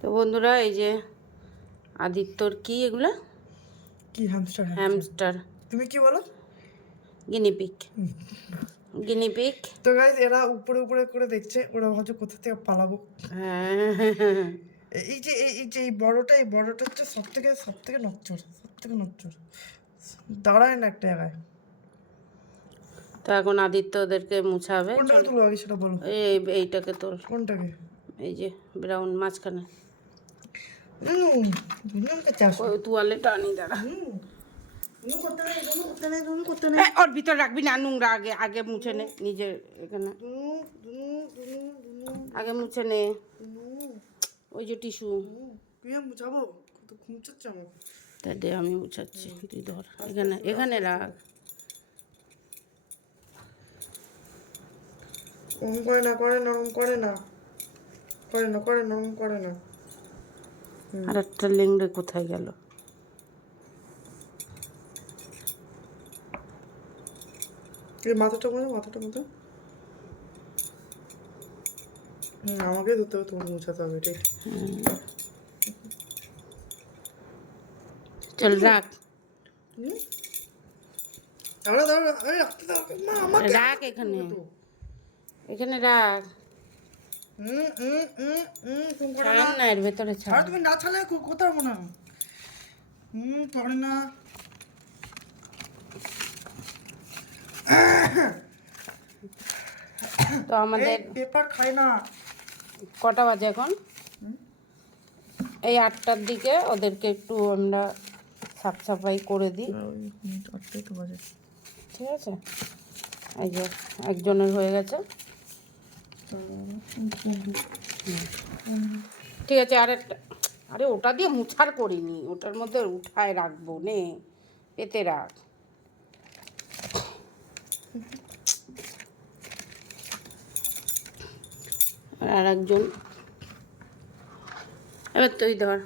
তো বন্ধুরা, এই যে আদিত্যর কি এগুলা, কি হ্যামস্টার? হ্যামস্টার, তুমি কি বলো? Guinea pig, guinea pig. তো গাইস, এরা উপরে উপরে করে দেখছে, ওরা ভাবছে কোথা থেকে পালাবো। হ্যাঁ, এই বড়টা হচ্ছে সব থেকে নচ্চর দাঁড়ায় না একটা জায়গায়। তো এখন আদিত্য ওদেরকে মুছাবে। কোনটাকে তুলো আগে সেটা বলো। এইটাকে তোর, কোনটাকে? এই যে ব্রাউন মাঝখানে। চাষ তুয়ালে টানি দাঁড়া। করতে নেই। ওর ভিতর রাখবি না, নোংরা। আগে আগে মুছে নে নিজের এখানে, আগে মুছে নে। ওই যে টিস্যু, তুই মুছাবো? কত ঘুমচাচ্ছে আমার। তা দে, আমি মুছাচ্ছি, তুই ধর। এখানে এখানে রাখ। ওরম করে না। আর একটা লেংড়ে কোথায় গেল? এই মাথাটা মতো আমাকে ধরতে হবে, তোমাকে মুছাতে হবে, এটাই। চল রাখ, রাখ এখানে, এখানে রাখ। ছাড়েন না, এর ভেতরে ছাড়। তুমি না ছাড়লে কোথাও মনে পড়ে না। তো আমাদের পেপার খাই না। কটা বাজে এখন? এই 8টার দিকে ওদেরকে একটু আমরা সাফ সাফাই করে দিই। 8টাই তো বাজে। ঠিক আছে, এই যে একজনের হয়ে গেছে। ঠিক আছে, আরেকটা। আরে ওটা দিয়ে মুছার করিনি, ওটার মধ্যে উঠায় রাখবো নে, এতে রাখ। আর একজন, এবার তুই ধর।